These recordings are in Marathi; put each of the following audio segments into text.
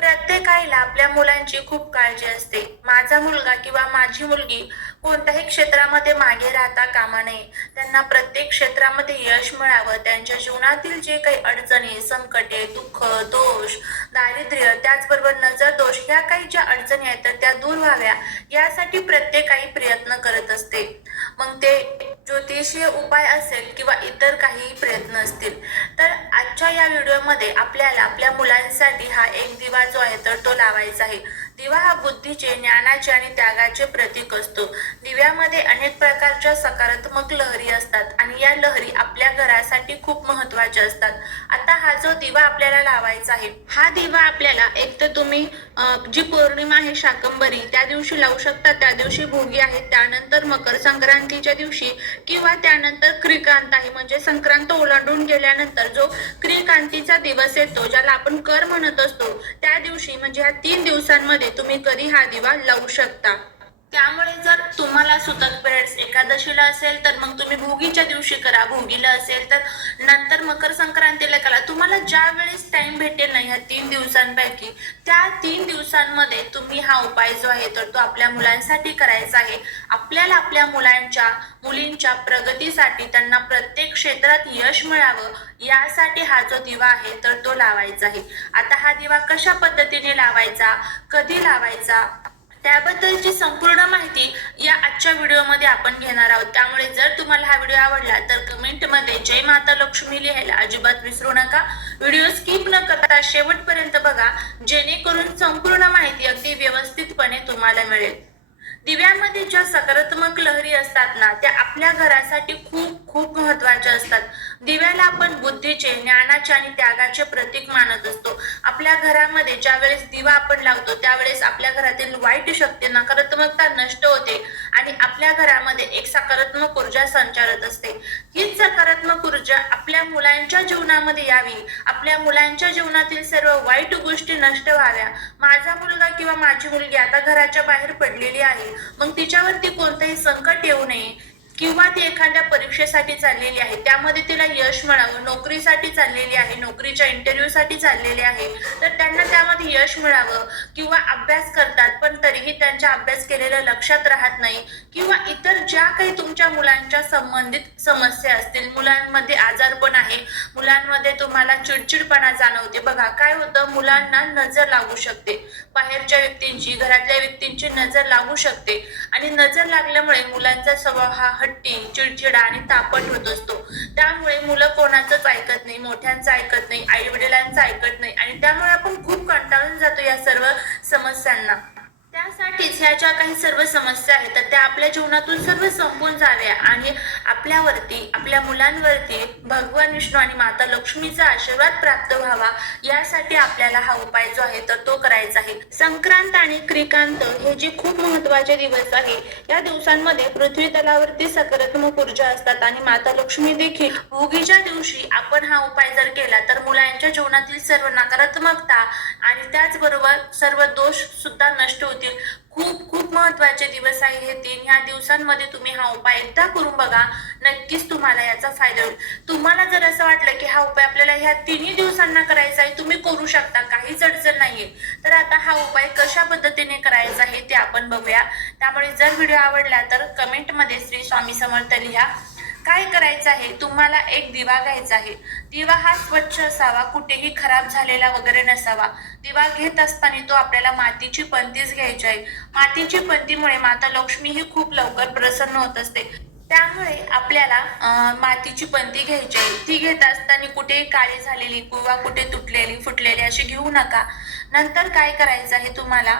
प्रत्येकाला आपल्या मुलांची खूप काळजी असते. माझा मुलगा किंवा माझी मुलगी कोणत्याही क्षेत्रामध्ये मागे राहता कामा नये. त्यांना प्रत्येक क्षेत्रामध्ये यश मिळावं. त्यांच्या जीवनातील जे काही अडचणी संकटे दुःख दोष दारिद्र्य त्याचबरोबर नजर दोष ह्या काही ज्या अडचणी आहेत तर त्या दूर व्हाव्या. यासाठी प्रत्येक प्रयत्न करत असते. मग ते ज्योतिषीय उपाय असेल किंवा इतर काही प्रयत्न असतील तर आजच्या या व्हिडिओमध्ये आपल्याला आपल्या मुलांसाठी हा एक दिवा जो आहे तर तो लावायचा आहे. दिवा हा बुद्धीचे ज्ञानाचे आणि त्यागाचे प्रतीक असतो. दिव्यामध्ये अनेक प्रकारच्या सकारात्मक लहरी असतात आणि या लहरी आपल्या घरासाठी खूप महत्त्वाच्या असतात. आता हा जो दिवा आपल्याला लावायचा आहे हा दिवा आपल्याला एक तर तुम्ही जी पौर्णिमा आहे शाकंबरी त्या दिवशी लावू शकता. त्या दिवशी भोगी आहे त्यानंतर मकर संक्रांतीच्या दिवशी किंवा त्यानंतर क्रिकांत आहे. म्हणजे संक्रांत ओलांडून गेल्यानंतर जो क्रिकांतीचा दिवस येतो ज्याला आपण कर म्हणत असतो त्या दिवशी म्हणजे ह्या तीन दिवसांमध्ये तुम्ही कधी हा दिवा लावू शकता? त्यामुळे जर तुम्हाला सुतक पेड्स एकादशीला असेल तर मग तुम्ही भोगीच्या दिवशी करा. भोगीला असेल तर नंतर मकर संक्रांतीला करा. तुम्हाला ज्या वेळेस टाइम भेटेल ना ह्या तीन दिवसांपैकी त्या तीन दिवसांमध्ये तुम्ही हा उपाय जो आहे तर तो आपल्या मुलांसाठी करायचा आहे. आपल्याला आपल्या मुलांच्या मुलींच्या प्रगतीसाठी त्यांना प्रत्येक क्षेत्रात यश मिळावं यासाठी हा जो दिवा आहे तर तो लावायचा आहे. आता हा दिवा कशा पद्धतीने लावायचा? कधी लावायचा? त्याबद्दलची संपूर्ण माहिती या आजच्या व्हिडिओमध्ये आपण घेणार आहोत. त्यामुळे जर तुम्हाला हा व्हिडिओ आवडला तर कमेंटमध्ये जय माता लक्ष्मी लिहायला अजिबात विसरू नका. व्हिडिओ स्किप न करता शेवटपर्यंत बघा जेणेकरून संपूर्ण माहिती अगदी व्यवस्थितपणे तुम्हाला मिळेल. दिव्यामध्ये ज्या सकारात्मक लहरी असतात ना त्या आपल्या घरासाठी खूप खूप महत्त्वाच्या असतात. दिव्याला आपण बुद्धीचे ज्ञानाचे आणि त्यागाचे प्रतीक मानत असतो. आपल्या घरामध्ये ज्या वेळेस दिवा आपण लावतो त्यावेळेस आपल्या घरातील वाईट शक्ती नकारात्मकता नष्ट होते. आपल्या घरामध्ये एक सकारात्मक ऊर्जा संचारत असते. हीच सकारात्मक ऊर्जा आपल्या मुलांच्या जीवनामध्ये यावी. आपल्या मुलांच्या जीवनातील सर्व वाईट गोष्टी नष्ट व्हाव्या. माझा मुलगा किंवा माझी मुलगी आता घराच्या बाहेर पडलेली आहे. मग तिच्यावरती कोणतंही संकट येऊ नये. किंवा ती एखाद्या परीक्षेसाठी चाललेली आहे. त्यामध्ये तिला यश मिळावं. नोकरीसाठी चाललेली आहे. नोकरीच्या इंटरव्ह्यूसाठी चाललेली आहे. तर त्यांना त्यामध्ये यश मिळावं. किंवा अभ्यास करतात पण तरीही त्यांच्या अभ्यास केलेलं लक्षात राहत नाही. किंवा इतर ज्या काही तुमच्या मुलांच्या संबंधित समस्या असतील मुलांमध्ये आजारपण आहे मुलांमध्ये तुम्हाला चिडचिडपणा जाणवते. बघा काय होतं मुलांना नजर लागू शकते. बाहेरच्या व्यक्तींची घरातल्या व्यक्तींची नजर लागू शकते. आणि नजर लागल्यामुळे मुलांचा स्वभाव हा हट्टी चिडचिडा आणि तापट होत असतो. त्यामुळे मुलं कोणाचंच ऐकत नाही मोठ्यांचं ऐकत नाही आई वडिलांचं ऐकत नाही. आणि त्यामुळे आपण खूप कंटाळून जातो या सर्व समस्यांना. त्यासाठीच ह्या ज्या काही सर्व समस्या आहेत तर त्या आपल्या जीवनातून सर्व संपून जाव्या आणि आपल्यावरती आपल्या मुलांवरती भगवान विष्णू आणि माता लक्ष्मीचा आशीर्वाद प्राप्त व्हावा यासाठी आपल्याला हा उपाय जो आहे तर तो करायचा आहे. संक्रांत आणि क्रिकांत हे जे खूप महत्त्वाचे दिवस आहे या दिवसांमध्ये पृथ्वी तलावरती सकारात्मक ऊर्जा असतात आणि माता लक्ष्मी देखील. भोगीच्या दिवशी आपण हा उपाय जर केला तर मुलांच्या जीवनातील सर्व नकारात्मकता आणि त्याचबरोबर सर्व दोष सुद्धा नष्ट होतील. खूप खूप महत्त्वाचे दिवस आहे हे तीन. ह्या दिवसांमध्ये तुम्ही हा उपाय एकदा करून बघा नक्कीच तुम्हाला याचा फायदा होईल. तुम्हाला जर असं वाटलं की हा उपाय आपल्याला ह्या तिन्ही दिवसांना करायचा आहे तुम्ही करू शकता काहीच अडचण नाहीये. तर आता हा उपाय कशा पद्धतीने करायचा आहे ते आपण बघूया. त्यामुळे जर व्हिडिओ आवडला तर कमेंटमध्ये श्री स्वामी समर्थ लिहा. काय करायचं आहे? तुम्हाला एक दिवा घ्यायचा आहे. दिवा हा स्वच्छ असावा कुठेही खराब झालेला वगैरे नसावा. दिवा घेत असताना तो आपल्याला मातीची पंतीच घ्यायची आहे. मातीची पंतीमुळे माता लक्ष्मी ही खूप लवकर प्रसन्न होत असते. त्यामुळे आपल्याला मातीची पंती घ्यायची आहे. ती घेत असताना कुठेही काळी झालेली किंवा कुठे तुटलेली फुटलेली अशी घेऊ नका. नंतर काय करायचं आहे तुम्हाला?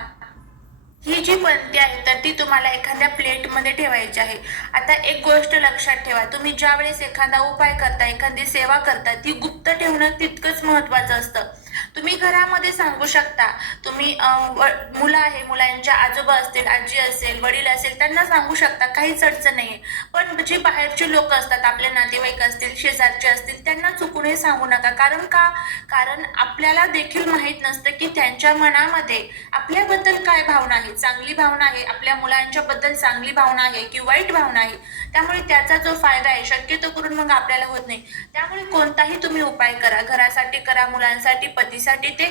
ही जी पंक्ती आहे तर ती तुम्हाला एखाद्या प्लेटमध्ये ठेवायची आहे. आता एक गोष्ट लक्षात ठेवा तुम्ही ज्या वेळेस एखादा उपाय करता एखादी सेवा करता ती गुप्त ठेवणं तितकंच महत्वाचं असतं. तुम्ही घरामध्ये सांगू शकता. तुम्ही व- मुलं आहे मुलांच्या आजोबा असतील आजी असेल वडील असेल त्यांना सांगू शकता काहीच अडचण नाही पण जी बाहेरची लोक असतात आपले नातेवाईक असतील शेजारचे असतील त्यांना चुकूनही सांगू नका. कारण का? कारण आपल्याला देखील माहीत नसतं की त्यांच्या मनामध्ये आपल्याबद्दल काय भावना आहे. चांगली भावना आहे आपल्या मुलांच्या बद्दल चांगली भावना आहे की वाईट भावना आहे. त्यामुळे त्याचा जो फायदा आहे शक्यतो करून मग आपल्याला होत नाही. त्यामुळे कोणताही तुम्ही उपाय करा. घरासाठी करा मुलांसाठी पती पतीसाठी ते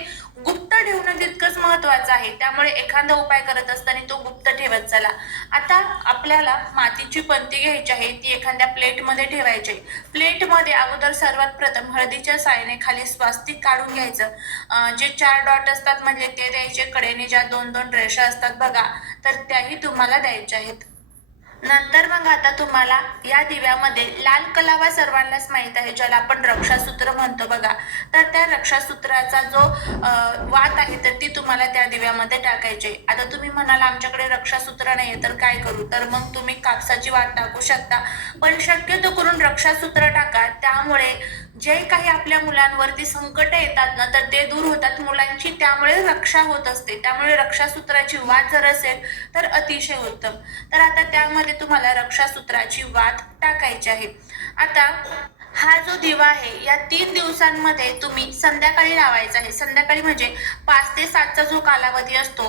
गुप्त ठेवणं तितकंच महत्वाचं आहे. त्यामुळे एखादा उपाय करत असताना तो गुप्त ठेवत चला. आता आपल्याला मातीची पंती घ्यायची आहे ती एखाद्या प्लेटमध्ये ठेवायची. प्लेटमध्ये अगोदर सर्वात प्रथम हळदीच्या सायने खाली स्वास्तिक काढून घ्यायचं. जे चार डॉट असतात म्हणजे ते द्यायचे. कडेने ज्या दोन दोन रेषा असतात बघा तर त्याही तुम्हाला द्यायच्या आहेत. नंतर मग आता तुम्हाला या दिव्यामध्ये लाल कलावा सर्वांनाच माहीत आहे ज्याला आपण रक्षासूत्र म्हणतो बघा. तर त्या रक्षासूत्राचा जो वात आहे तर ती तुम्हाला त्या दिव्यामध्ये टाकायची. आता तुम्ही म्हणाल आमच्याकडे रक्षासूत्र नाही तर काय करू? तर मग तुम्ही कापसाची वात टाकू शकता. पण शक्यतो करून रक्षासूत्र टाका. त्यामुळे जे काही आपल्या मुलांवरती संकट येतात ना तर ते दूर होतात मुलांची. त्यामुळे रक्षा होत असते. त्यामुळे रक्षासूत्राची वाद जर असेल तर अतिशय उत्तम. तर आता त्यामध्ये तुम्हाला रक्षासूत्राची वाद टाकायची आहे. आता हा जो दिवा आहे या तीन दिवसांमध्ये तुम्ही संध्याकाळी लावायचा आहे. संध्याकाळी म्हणजे पाच ते सातचा जो कालावधी असतो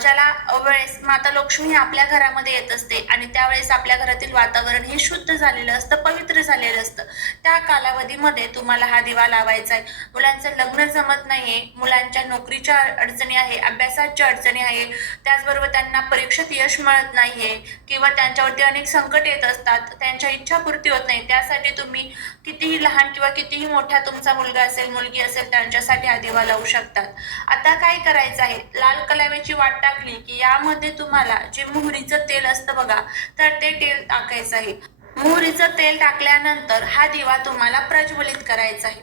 ज्याला वेळेस माता लक्ष्मी आपल्या घरामध्ये येत असते आणि त्यावेळेस आपल्या घरातील वातावरण हे शुद्ध झालेलं असतं पवित्र झालेलं असतं. त्या कालावधीमध्ये तुम्हाला हा दिवा लावायचा आहे. मुलांचं लग्न जमत नाहीये मुलांच्या नोकरीच्या अडचणी आहे अभ्यासाच्या अडचणी आहे त्याचबरोबर त्यांना परीक्षेत यश मिळत नाहीये किंवा त्यांच्यावरती अनेक संकट येत असतात त्यांच्या इच्छापूर्ती होत नाही. त्यासाठी तुम्ही कितीही लहान किंवा कितीही मोठा तुमचा मुलगा असेल मुलगी असेल त्यांच्यासाठी हा दिवा लावू शकतात. आता काय करायचं आहे? लाल कलाव्याची वाट टाकली की यामध्ये तुम्हाला जे मोहरीचं तेल असतं बघा तर ते तेल टाकायचं आहे. मोहरीचं तेल टाकल्यानंतर हा दिवा तुम्हाला प्रज्वलित करायचा आहे.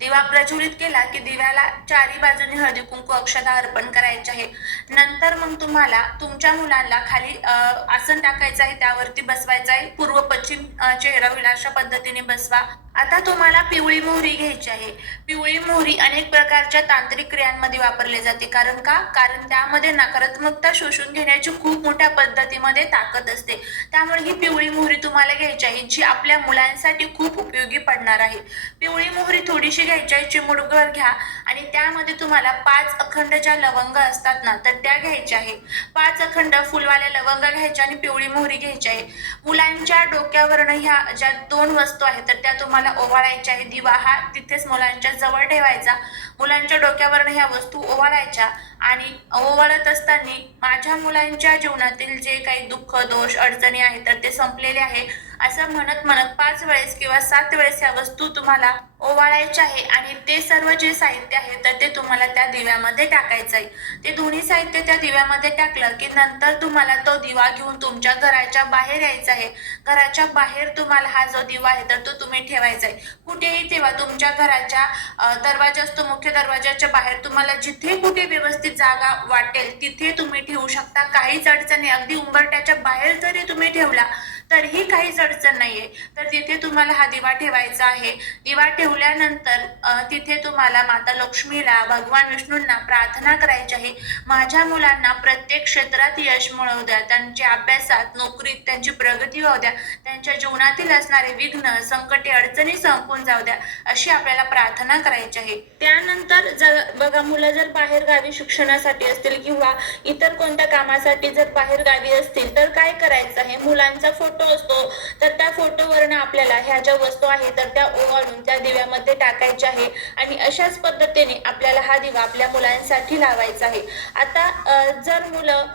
दिवा प्रज्वलित केला की दिव्याला चारी बाजूने हळदी कुंकू अक्षता अर्पण करायचे आहे. नंतर मग तुम्हाला तुमच्या मुलांना खाली आसन टाकायचं आहे त्यावरती बसवायचं आहे. पूर्व पश्चिम चेहरा होईल अशा पद्धतीने बसवा. आता तुम्हाला पिवळी मोहरी घ्यायची आहे. पिवळी मोहरी अनेक प्रकारच्या तांत्रिक क्रियांमध्ये वापरली जाते. कारण का? कारण त्यामध्ये नकारात्मकता शोषून घेण्याची खूप मोठ्या पद्धतीमध्ये ताकद असते. त्यामुळे ही पिवळी मोहरी तुम्हाला घ्यायची आहे जी आपल्या मुलांसाठी खूप उपयोगी पडणार आहे. पिवळी मोहरी थोडीशी घ्यायची आहे चिमुडभर घ्या. आणि त्यामध्ये तुम्हाला पाच अखंड ज्या लवंग असतात ना तर त्या घ्यायच्या आहे. पाच अखंड फुलवाल्या लवंग घ्यायच्या आणि पिवळी मोहरी घ्यायची आहे. मुलांच्या डोक्यावरनं ह्या ज्या दोन वस्तू आहेत तर त्या तुम्हाला ओवाळायच्या आहे. दिवा हा तिथेच मुलांच्या जवळ ठेवायचा. मुलांच्या डोक्यावरनं ह्या वस्तू ओवाळायच्या. आणि ओवाळत असताना माझ्या मुलांच्या जीवनातील जे काही दुःख दोष अडचणी आहेत तर ते संपलेले आहे. असं म्हणत म्हणत पाच वेळेस किंवा सात वेळेस ह्या वस्तू तुम्हाला ओवाळायच्या आहे आणि ते सर्व जे साहित्य आहे तर ते तुम्हाला त्या दिव्यामध्ये टाकायचं आहे. ते दोन्ही साहित्य त्या दिव्यामध्ये टाकलं की नंतर तुम्हाला तो दिवा घेऊन तुमच्या घराच्या बाहेर यायचा आहे. घराच्या बाहेर तुम्हाला हा जो दिवा आहे तर तो तुम्ही ठेवायचा आहे. कुठेही ठेवा तुमच्या घराच्या दरवाजा असतो मुख्य दरवाजाच्या बाहेर तुम्हाला जिथे कुठे व्यवस्थित जागा वाटेल तिथे तुम्ही ठेवू शकता. काहीच अडचणी अगदी उंबरट्याच्या बाहेर जरी तुम्ही ठेवला तरीही काहीच अडचण नाहीये. तर तिथे तुम्हाला हा दिवा ठेवायचा आहे. दिवा ठेवल्यानंतर तिथे तुम्हाला माता लक्ष्मीला भगवान विष्णूंना प्रार्थना करायची आहे. माझ्या मुलांना प्रत्येक क्षेत्रात यश मिळवू द्या. त्यांच्या अभ्यासात नोकरीत त्यांची प्रगती होऊ द्या. त्यांच्या जीवनातील असणारे विघ्न संकटे अडचणी संपून जाऊ द्या अशी आपल्याला प्रार्थना करायची आहे. त्यानंतर जर बघा मुलं जर बाहेर गावी शिक्षणासाठी असतील किंवा इतर कोणत्या कामासाठी जर बाहेर गावी असतील तर काय करायचं आहे? मुलांचा फोटो असतो तर त्या फोटोवरनं आपल्याला ह्या ज्या वस्तू आहेत तर त्या ओवाळून त्या दिव्यामध्ये टाकायच्या आहे. आणि अशाच पद्धतीने आपल्याला हा दिवा आपल्या मुलांसाठी लावायचा आहे. आता जर मुलं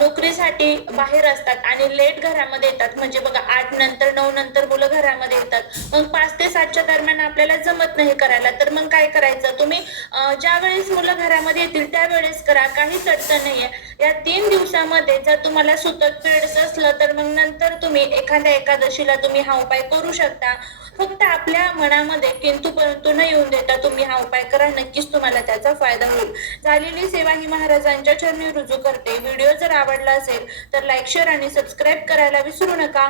नोकरीसाठी बाहेर असतात आणि लेट घरामध्ये येतात म्हणजे बघा आठ नंतर नऊ नंतर मुलं घरामध्ये येतात मग पाच ते सातच्या दरम्यान आपल्याला जमत नाही करायला तर मग काय करायचं? तुम्ही ज्या वेळेस मुलं घरामध्ये येतील त्यावेळेस करा. काहीच अडचण नाहीये. या तीन दिवसामध्ये जर तुम्हाला सुतक पिरियड्स असलं तर मग नंतर तुम्ही तुम्ही एखाद्या एकादशीला तुम्ही हा उपाय करू शकता. फक्त आपल्या मनामध्ये किंतु परंतु न येऊन देता तुम्ही हा उपाय करा. नक्कीच तुम्हाला त्याचा फायदा होईल. झालेली सेवा ही महाराजांच्या चरणी रुजू करते. व्हिडिओ जर आवडला असेल तर लाईक शेअर आणि सबस्क्राईब करायला विसरू नका.